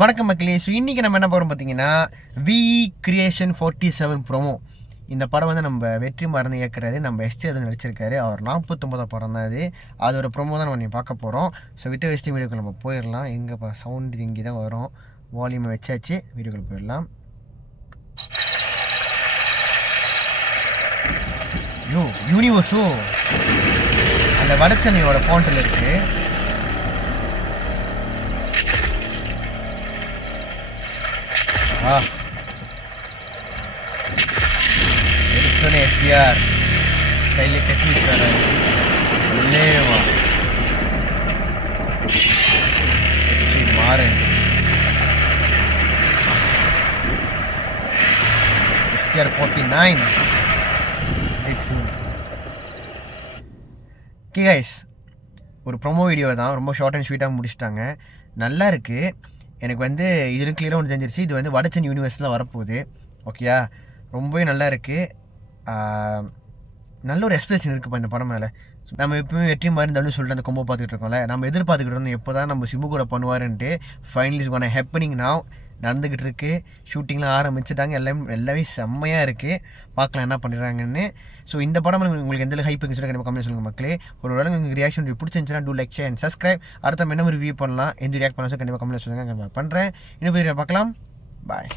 வணக்கம் மக்களே. ஸோ இன்றைக்கி நம்ம என்ன போகிறோம் பார்த்தீங்கன்னா, வி கிரியேஷன் 47 ப்ரோமோ. இந்த படம் வந்து நம்ம வெற்றிமாறன் இயக்குறாரு, நம்ம எஸ்டிஆர் வந்து நடிச்சிருக்காரு. அவர் 49 படம் தான் அது. அதோட ப்ரோமோ தான் நம்ம பார்க்க போகிறோம். ஸோ வித் வெஸ்டி வீடியோக்கு நம்ம போயிடலாம். எங்கேப்பா சவுண்டு இங்கே தான் வரும், வால்யூமை வச்சாச்சு, வீடியோக்குள்ள போயிடலாம். யோ யூனிவர்ஸோ அந்த வடச்சென்னையோட ஃபாண்ட்டில் இருக்குது. எடுத்தோன்னே எஸ்டிஆர் கையில் கட்டி வச்சாரு. உள்ளேவா மாறு எஸ்டிஆர் 49. ஓகே கைஸ், ஒரு ப்ரொமோ வீடியோ தான், ரொம்ப ஷார்ட் அண்ட் ஸ்வீட்டாக முடிச்சிட்டாங்க. நல்லா இருக்குது. எனக்கு வந்து இது கிளியராக ஒன்று தெரிஞ்சிருச்சு, இது வந்து வடச்சென்னை யூனிவர்ஸில் வரப்போகுது. ஓகேயா, ரொம்பவே நல்லா இருக்குது. நல்ல ஒரு எக்ஸ்பிரஷன் இருக்குப்பா இந்த படம் மேலே. நம்ம எப்பவுமே வெற்றிமாறன் இருந்தாலும் சொல்லிட்டு அந்த கொம்பை பார்த்துக்கிட்டு இருக்கோம்ல, நம்ம எதிர்பார்த்துக்கிட்டு இருந்தோம் எப்போ தான் நம்ம சிம்பு கூட பண்ணுவாருன்ட்டு. Finally is gonna happening now. நடந்துக்கிட்டு இருக்குது, ஷூட்டிங்லாம் ஆரம்பிச்சிட்டாங்க. எல்லாமே செம்மையாக இருக்குது. பார்க்கலாம் என்ன பண்ணிடுறாங்கன்னு. ஸோ இந்த படம் உங்களுக்கு எந்த ஹைப் இருக்குன்னு சொல்லி கண்டிப்பாக கமெண்ட் சொல்லுங்கள் மக்களே. ஒரு வேளை உங்களுக்கு ரியாக்ஷன் பிடிச்சிருந்துச்சுன்னா do like, share and subscribe. அடுத்த என்ன ரிவ்யூ பண்ணலாம், எந்த ரியாக்ட் பண்ணலாம் கண்டிப்பாக கமெண்ட் சொல்லுங்கள். கண்டிப்பாக பண்ணுறேன். இன்னும் போய் பார்க்கலாம். பாய்.